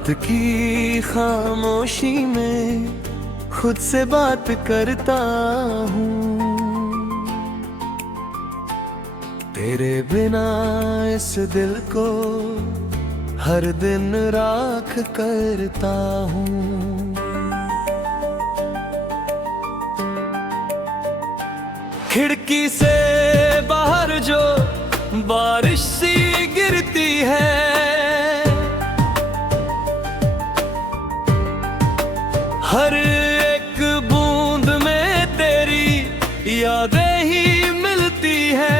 रात की खामोशी में खुद से बात करता हूँ। तेरे बिना इस दिल को हर दिन राख करता हूँ। खिड़की से बाहर जो बारिश सी गिरती है, हर एक बूंद में तेरी यादें ही मिलती हैं।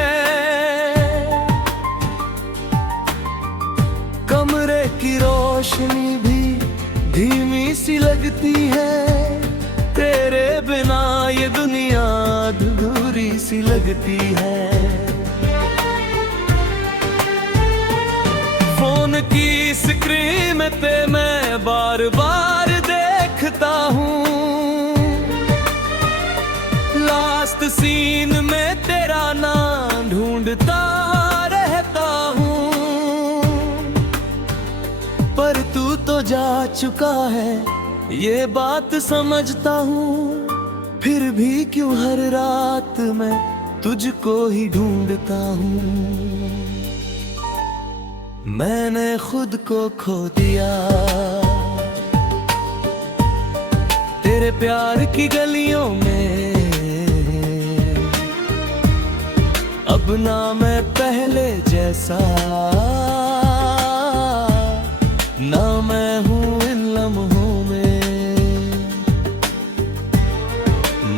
कमरे की रोशनी भी धीमी सी लगती है, तेरे बिना ये दुनिया अधूरी सी लगती है। फोन की स्क्रीन पे मैं बार बार देखता हूँ, लास्ट सीन में तेरा नाम ढूंढता रहता हूँ। पर तू तो जा चुका है ये बात समझता हूँ, फिर भी क्यों हर रात मैं तुझको ही ढूंढता हूँ। मैंने खुद को खो दिया तेरे प्यार की गलियों में, अब ना मैं पहले जैसा, ना मैं हूँ इन लम्हों में।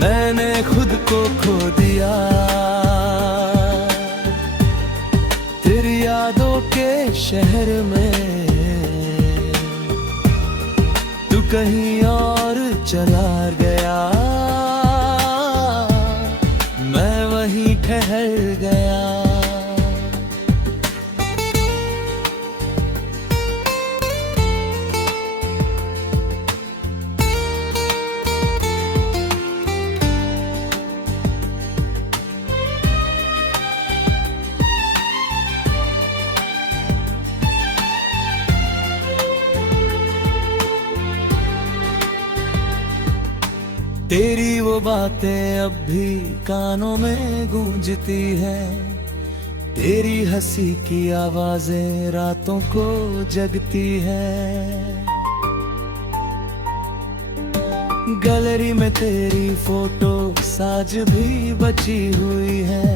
मैंने खुद को खो दिया तेरी यादों के शहर में, तू कहीं और चला गया, मैं वहीं ठहर गया। तेरी वो बातें अब भी कानों में गूंजती है, तेरी हंसी की आवाजें रातों को जगती है। गैलरी में तेरी फोटो साज भी बची हुई है,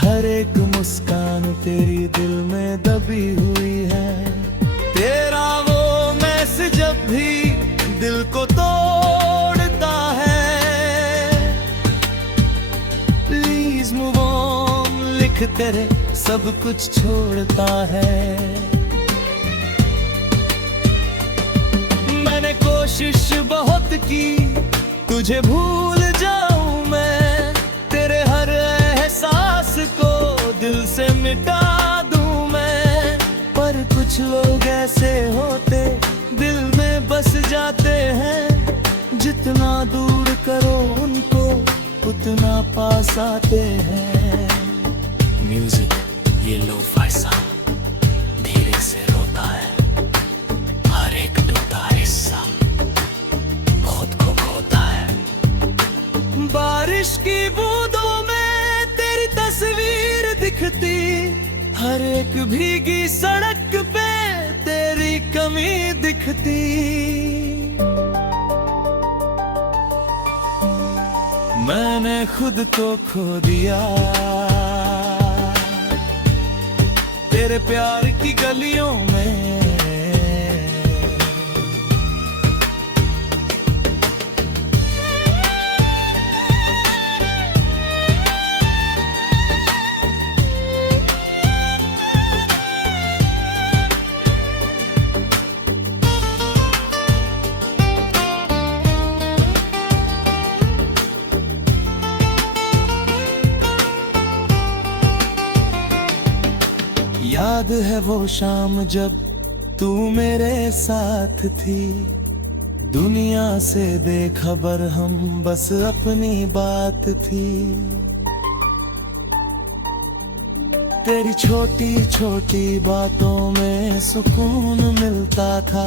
हर एक मुस्कान तेरी दिल में दबी हुई है। तेरा वो मैसेज जब भी दिल को तोड़ता है, प्लीज मूव ऑन लिख तेरे सब कुछ छोड़ता है। मैंने कोशिश बहुत की तुझे भूल जाऊं मैं, तेरे हर एहसास को दिल से मिटा दूं मैं। पर कुछ लोग ऐसे होते दिल में बस जाते हैं, जितना दूर करो उनको उतना पास आते हैं। म्यूजिक ये लो-फाई साउंड धीरे से रोता है, हर एक टूटा हिस्सा खुद को खोता है। बारिश की बूंदों में तेरी तस्वीर दिखती, हर एक भीगी सड़क पे तेरी कमी दिखती। मैंने खुद को खो दिया तेरे प्यार की गलियों में। याद है वो शाम जब तू मेरे साथ थी, दुनिया से बेखबर हम बस अपनी बात थी। तेरी छोटी छोटी बातों में सुकून मिलता था।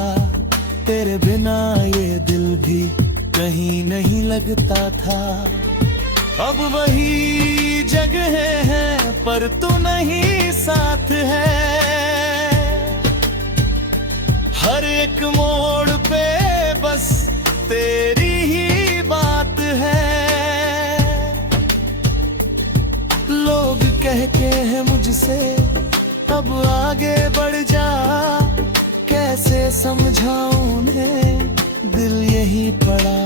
तेरे बिना ये दिल भी कहीं नहीं लगता था। अब वही जगह है पर तू नहीं साथ है। हर एक मोड़ पे बस तेरी ही बात है। लोग कहते हैं मुझसे अब आगे बढ़ जा, कैसे समझाऊं उन्हें दिल यही पड़ा।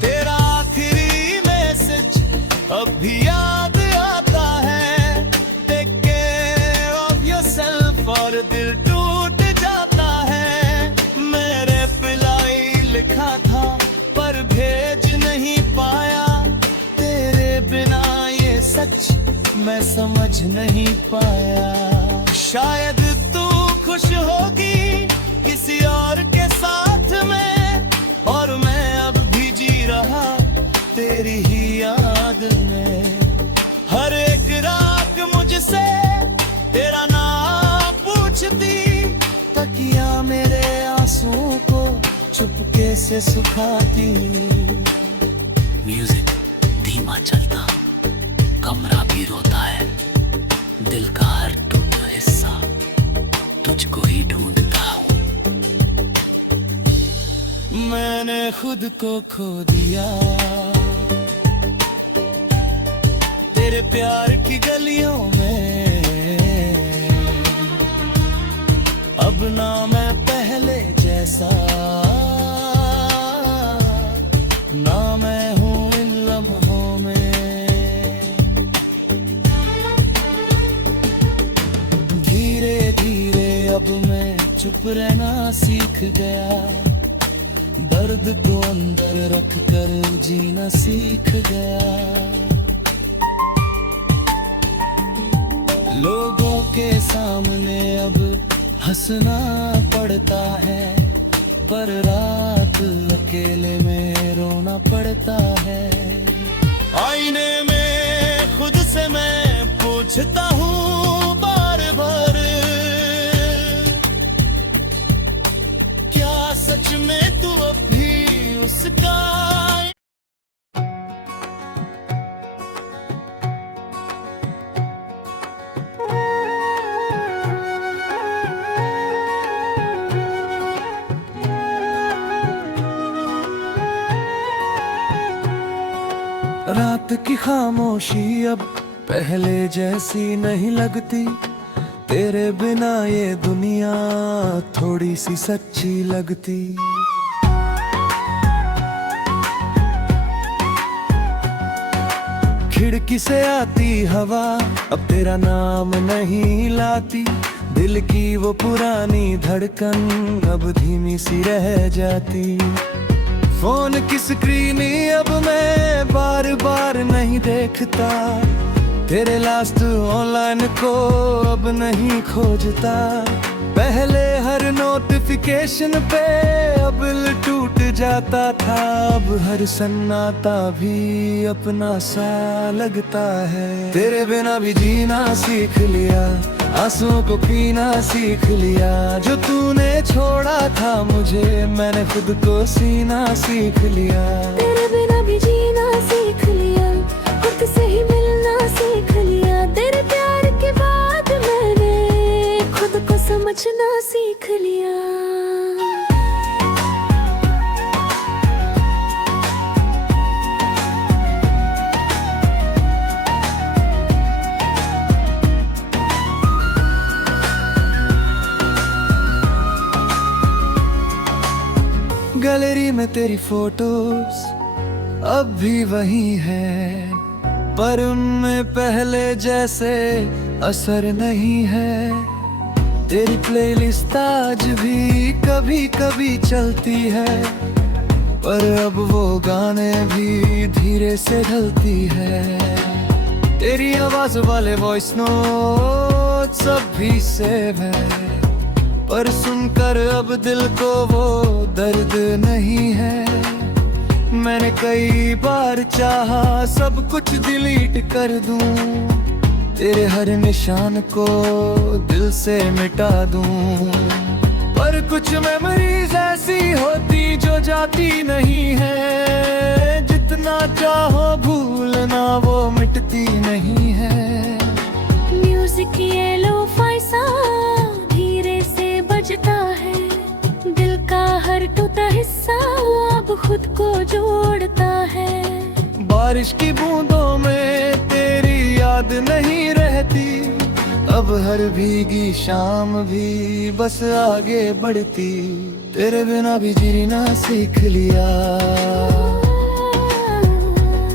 तेरा आखिरी मैसेज अब भी याद आता है। टेक केयर ऑफ योरसेल्फ और दिल टूट जाता है। मेरे पिलाई लिखा था पर भेज नहीं पाया। तेरे बिना ये सच मैं समझ नहीं पाया। शायद तू खुश होगी किसी और के साथ में, और मैं अब भी जी रहा तेरी ही याद में। हर एक रात मुझसे तेरा नाम पूछती, तकिया मेरे आंसुओं को चुपके से सुखाती। म्यूजिक धीमा चलता, कमरा भी रोता है, दिल का हर टूटा हिस्सा तुझको ही ढूंढता हूँ। मैंने खुद को खो दिया तेरे प्यार की गलियों में। अब ना मैं पहले जैसा, ना मैं हूँ इन लम्हों में। धीरे धीरे अब मैं चुप रहना सीख गया। दर्द को अंदर रख कर जीना सीख गया। लोगों के सामने अब हंसना पड़ता है, पर रात अकेले में रोना पड़ता है। आईने में खुद से मैं पूछता हूँ बार बार, क्या सच में तू अब भी उसका। रात की खामोशी अब पहले जैसी नहीं लगती। तेरे बिना ये दुनिया थोड़ी सी सच्ची लगती। खिड़की से आती हवा अब तेरा नाम नहीं लाती। दिल की वो पुरानी धड़कन अब धीमी सी रह जाती। फोन की स्क्रीन अब मैं बार बार नहीं देखता। तेरे लास्ट ऑनलाइन को अब नहीं खोजता। पहले हर नोटिफिकेशन पे अब दिल टूट जाता था। अब हर सन्नाटा भी अपना सा लगता है। तेरे बिना भी जीना सीख लिया, आंसुओं को पीना सीख लिया। जो तूने छोड़ा था मुझे, मैंने खुद को सीना सीख लिया। तेरे बिना भी जीना सीख लिया, खुद से ही मिलना सीख लिया। तेरे प्यार के बाद मैंने खुद को समझना सीख लिया। गैलरी में तेरी फोटोज अब भी वही है, पर उनमें पहले जैसे असर नहीं है। तेरी प्लेलिस्ट आज भी कभी कभी चलती है, पर अब वो गाने भी धीरे से ढलती है। तेरी आवाज वाले वॉइस नोट सब भी सेव है, पर सुनकर अब दिल को वो दर्द नहीं है। मैंने कई बार चाहा सब कुछ डिलीट कर दूं, तेरे हर निशान को दिल से मिटा दूं, पर कुछ मेमोरीज ऐसी होती जो जाती नहीं है, जितना चाहो भूलना वो मिटती नहीं है। म्यूजिक ये लो फाइसा धीरे से बजता है, दिल का हर टूटा हिस्सा अब खुद को जोड़ता है। बारिश की बूंदों में तेरी याद नहीं रहती, अब हर भीगी शाम भी बस आगे बढ़ती, तेरे बिना भी जीना सीख लिया,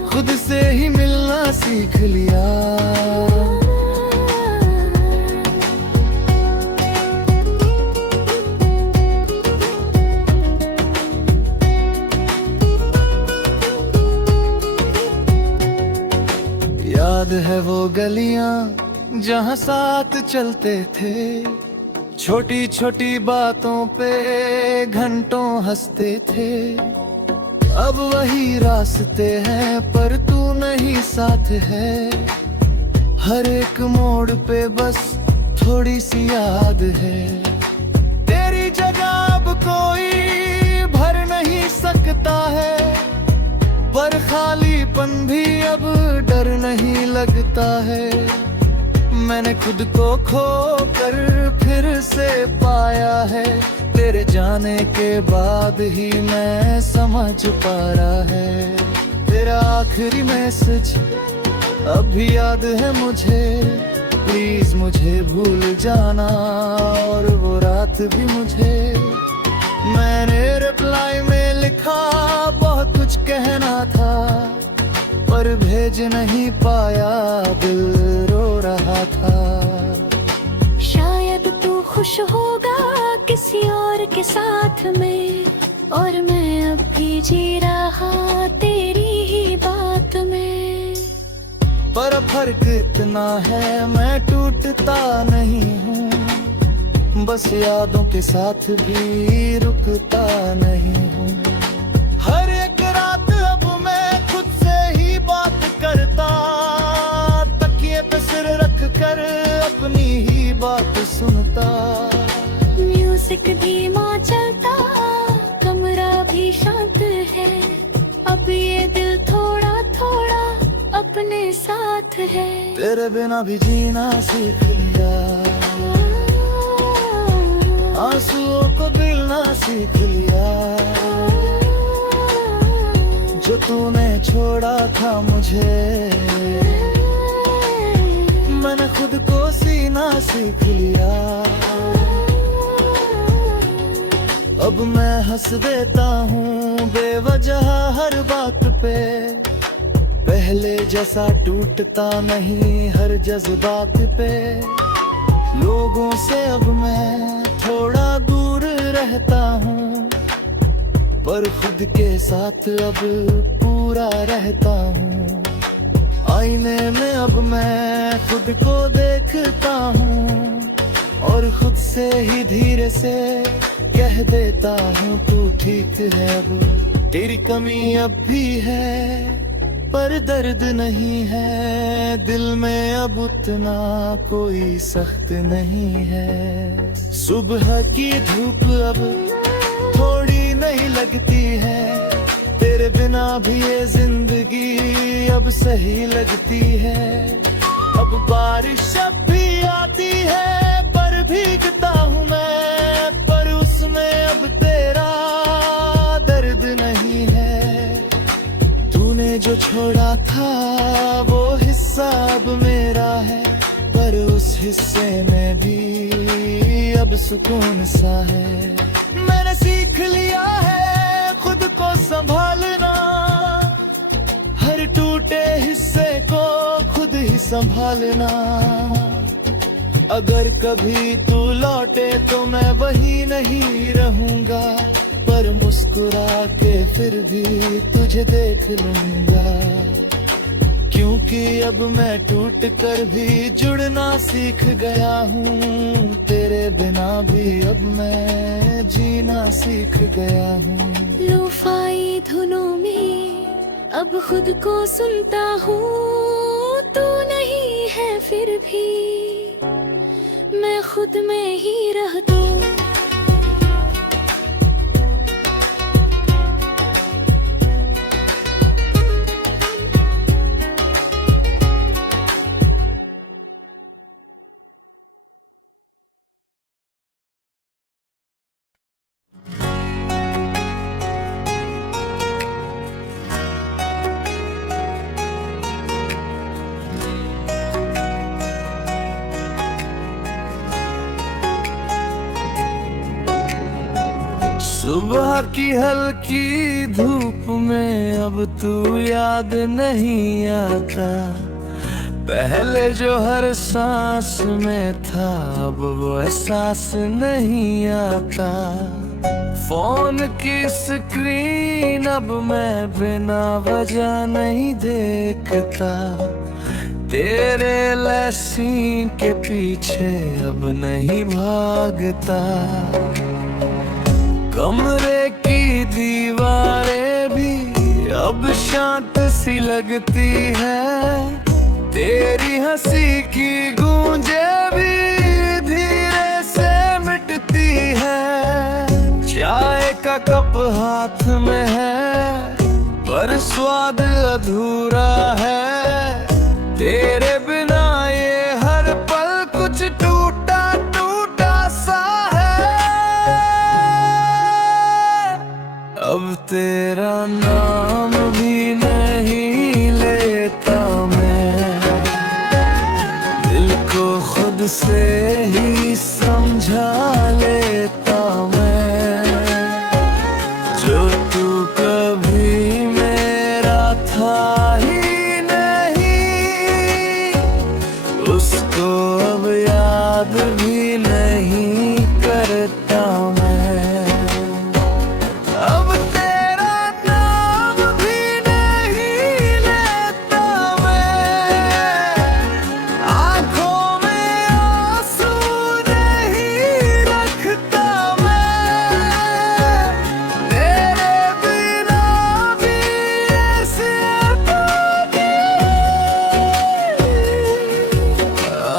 खुद से ही मिलना सीख लिया। याद है वो गलियां जहां साथ चलते थे, छोटी छोटी बातों पे घंटों हंसते थे, अब वही रास्ते हैं पर तू नहीं साथ है, हर एक मोड़ पे बस थोड़ी सी याद है, तेरी जगह अब कोई भर नहीं सकता है, पर खालीपन भी अब डर नहीं लगता है। मैंने खुद को खो कर फिर से पाया है, तेरे जाने के बाद ही मैं समझ पा रहा है, तेरा आखिरी मैसेज अब भी याद है मुझे, प्लीज मुझे भूल जाना, और वो रात भी मुझे। मैंने रिप्लाई में लिखा बहुत कुछ कहना था, पर भेज नहीं पाया, दिल रो रहा था। शायद तू खुश होगा किसी और के साथ में, और मैं अब भी जी रहा तेरी ही बात में। पर फर्क इतना है मैं टूटता नहीं हूँ, बस यादों के साथ भी रुकता नहीं हूँ। हर एक रात अब मैं खुद से ही बात करता, तकिए पे सिर रख कर अपनी ही बात सुनता। म्यूजिक धीमा चलता, कमरा भी शांत है, अब ये दिल थोड़ा थोड़ा अपने साथ है, तेरे बिना भी जीना सीख लिया, आंसुओं को दिलना सीख लिया, जो तूने छोड़ा था मुझे, मैंने खुद को सीना सीख लिया। अब मैं हंस देता हूँ बेवजह हर बात पे, पहले जैसा टूटता नहीं हर जज्बात पे, लोगों से अब मैं थोड़ा दूर रहता हूँ, पर खुद के साथ अब पूरा रहता हूँ। आईने में अब मैं खुद को देखता हूँ, और खुद से ही धीरे से कह देता हूँ तू ठीक है, अब तेरी कमी अब भी है पर दर्द नहीं है, दिल में अब उतना कोई सख्त नहीं है। सुबह की धूप अब थोड़ी नहीं लगती है, तेरे बिना भी ये जिंदगी अब सही लगती है। अब बारिश अब भी आती है पर भीगता हूँ मैं, पर उसमें अब तेरा दर्द नहीं है। तूने जो छोड़ा था वो हिस्सा अब मेरा है, पर उस हिस्से में भी अब सुकून सा है। मैंने सीख लिया है खुद को संभालना, हर टूटे हिस्से को खुद ही संभालना। अगर कभी तू लौटे तो मैं वही नहीं रहूंगा, पर मुस्कुरा के फिर भी तुझे देख लूंगा। क्योंकि अब मैं टूट कर भी जुड़ना सीख गया हूँ, तेरे बिना भी अब मैं जीना सीख गया हूँ। लोफाई धुनों में अब खुद को सुनता हूँ, तू नहीं है फिर भी मैं खुद में ही रहता हूँ। सुबह की हल्की धूप में अब तू याद नहीं आता, पहले जो हर सांस में था अब वो एहसास नहीं आता। फोन की स्क्रीन अब मैं बिना वजह नहीं देखता, तेरे लहसी के पीछे अब नहीं भागता। कमरे की दीवारें भी अब शांत सी लगती है, तेरी हंसी की गूंजे भी धीरे से मिटती है। चाय का कप हाथ में है पर स्वाद अधूरा है, तेरे बिना ये हर पल कुछ टूटा टूटा सा है। अब तेरा नाम भी नहीं लेता मैं, दिल को खुद से ही समझा लेता मैं। जो तू कभी मेरा था ही नहीं, उसको अब याद भी नहीं करता मैं। अब तेरा नाम भी नहीं लेता मैं, आँखों में आंसू नहीं रखता मैं, तेरे बिना भी ऐसे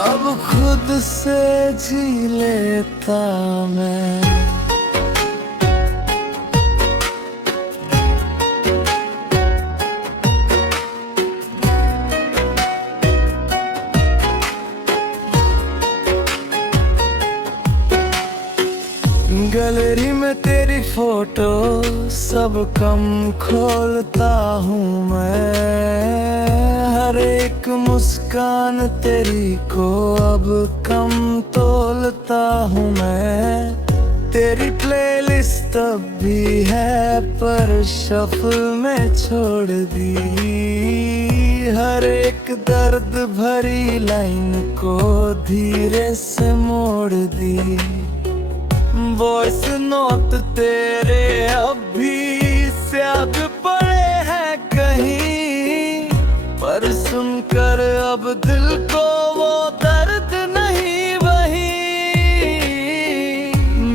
अब खुद से जी लेता मैं। गैलरी में तेरी फोटो सब कम खोलता हूँ मैं, हर एक मुस्कान तेरी को अब कम तोलता हूँ मैं। तेरी प्लेलिस्ट अब भी है पर शफल में छोड़ दी, हर एक दर्द भरी लाइन को धीरे से मोड़ दी। वॉइस नोट तेरे अब भी स्याग पड़े हैं कहीं, पर सुनकर अब दिल को वो दर्द नहीं वही।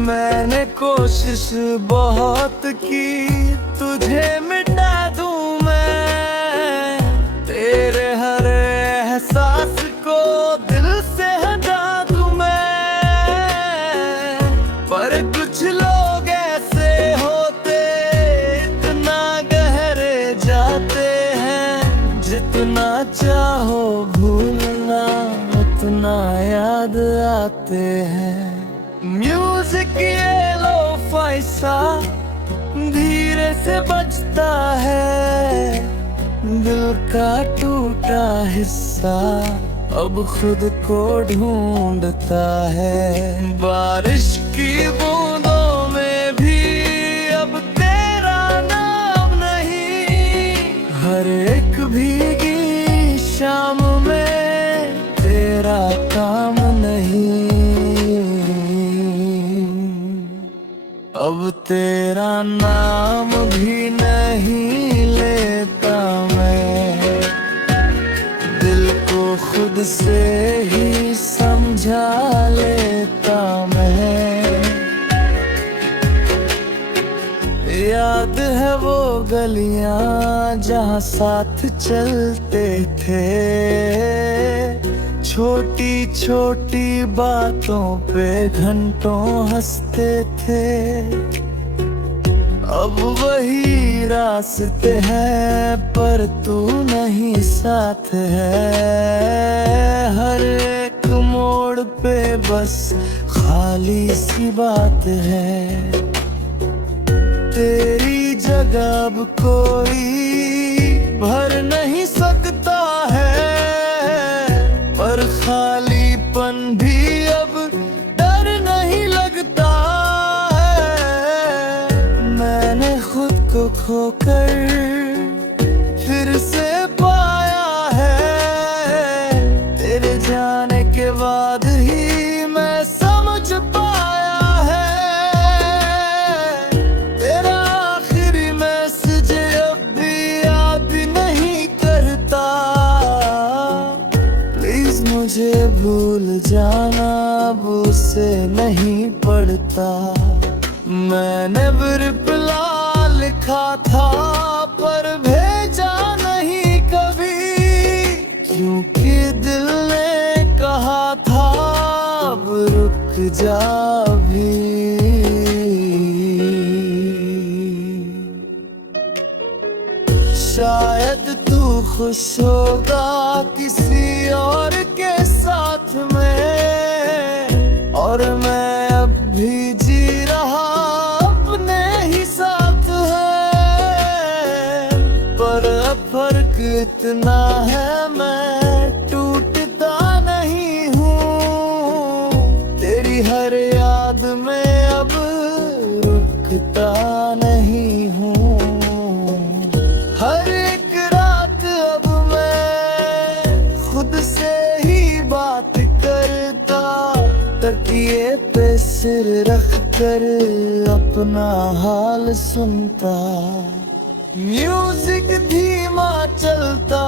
मैंने कोशिश बहुत की तुझे मिटा दूं मैं, तेरे हर एहसास को दिल से हटा दूं मैं, पर कुछ लोग ऐसे होते इतना गहरे जाते हैं, जितना चाहो भूलना उतना याद आते हैं। म्यूजिक ये लो-फाई सा धीरे से बजता है, दिल का टूटा हिस्सा अब खुद को ढूंढता है। बारिश की बूंदों में भी अब तेरा नाम नहीं, हर एक भीगी शाम में तेरा काम नहीं। अब तेरा नाम भी नहीं लेता मैं, जहाँ साथ चलते थे, छोटी छोटी बातों पे घंटों हंसते थे। अब वही रास्ते हैं पर तू नहीं साथ है। हर एक मोड़ पे बस खाली सी बात है। तेरी जगह अब कोई भर नहीं सकता है, पर खालीपन भी अब डर नहीं लगता है। मैंने खुद को खोकर फिर से पाया है, तेरे जाने के बाद ही मैं समझ पाया है। तेरा आखिरी मैसेज अब भी याद नहीं करता। प्लीज मुझे भूल जाना, अब उसे नहीं पढ़ता। मैंने भी रिप्लाई लिखा था पर भेजा नहीं कभी, क्योंकि दिल ने कहा था अब रुक जा भी। शायद तू खुश होगा किसी और के साथ में, और मैं अब भी जी रहा अपने ही साथ है। पर अब फर्क इतना है मैं टूटता नहीं हूँ, तेरी हर याद में अब रुकता नहीं हूँ। हर एक रात अब मैं खुद से ही बात करता, तकिए पे सिर रख कर अपना हाल सुनता। म्यूजिक धीमा चलता,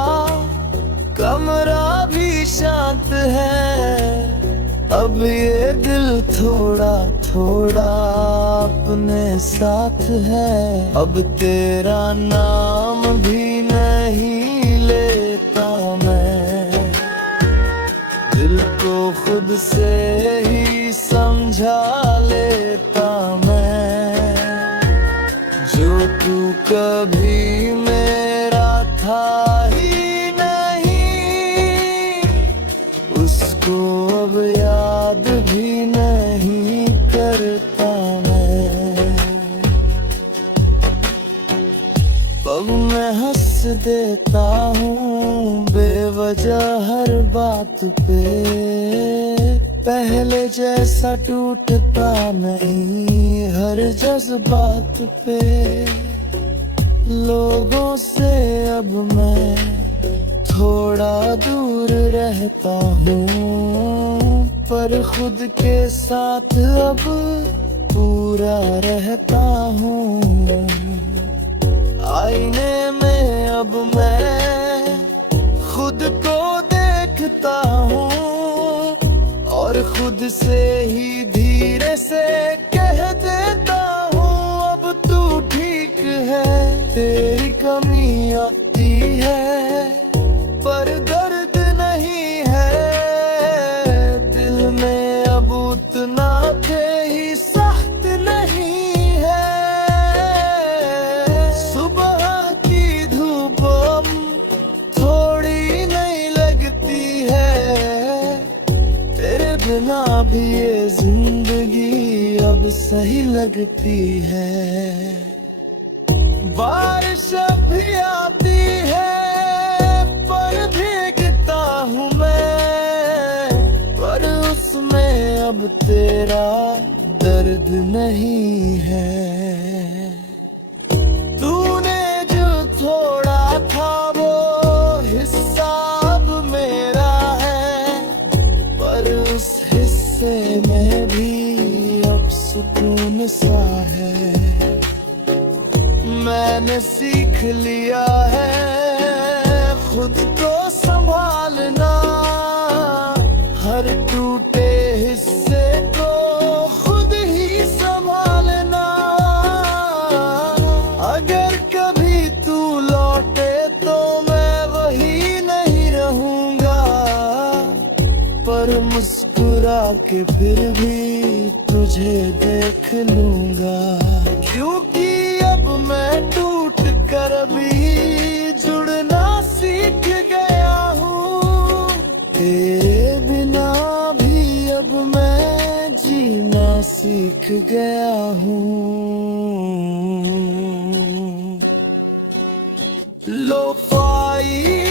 कमरा भी शांत है। अब ये दिल थोड़ा थोड़ा अपने साथ है। अब तेरा नाम भी नहीं लेता मैं, दिल को खुद से ही समझा लेता मैं। जो तू कभी मेरा था ही नहीं, उसको अब याद भी नहीं करता मैं। अब मैं हंस देता हूँ बेवजह हर बात पे, पहले जैसा टूटता नहीं हर जज्बात पे। लोगों से अब मैं थोड़ा दूर रहता हूँ, पर खुद के साथ अब पूरा रहता हूँ। आईने में अब मैं खुद को देखता हूँ, और खुद से ही धीरे से कह देता हूँ अब तू ठीक है। तेरी कमी आती है पर दर्द नहीं है, दिल में अब उतना थे ही सख्त नहीं है। सुबह की धूप थोड़ी नहीं लगती है, तेरे बिना भी ये जिंदगी अब सही लगती है। बारिश भी आती है पर भीगता हूँ मैं, पर उसमें अब तेरा दर्द नहीं है। तूने जो छोड़ा था वो हिस्सा अब मेरा है, पर उस हिस्से में भी अब सुकून सा है। मैंने सीख लिया है खुद को संभालना, हर टूटे हिस्से को खुद ही संभालना। अगर कभी तू लौट मुस्कुरा के फिर भी तुझे देख लूंगा, क्योंकि अब मैं टूट कर भी जुड़ना सीख गया हूँ। तेरे बिना भी अब मैं जीना सीख गया हूँ। लो-फाई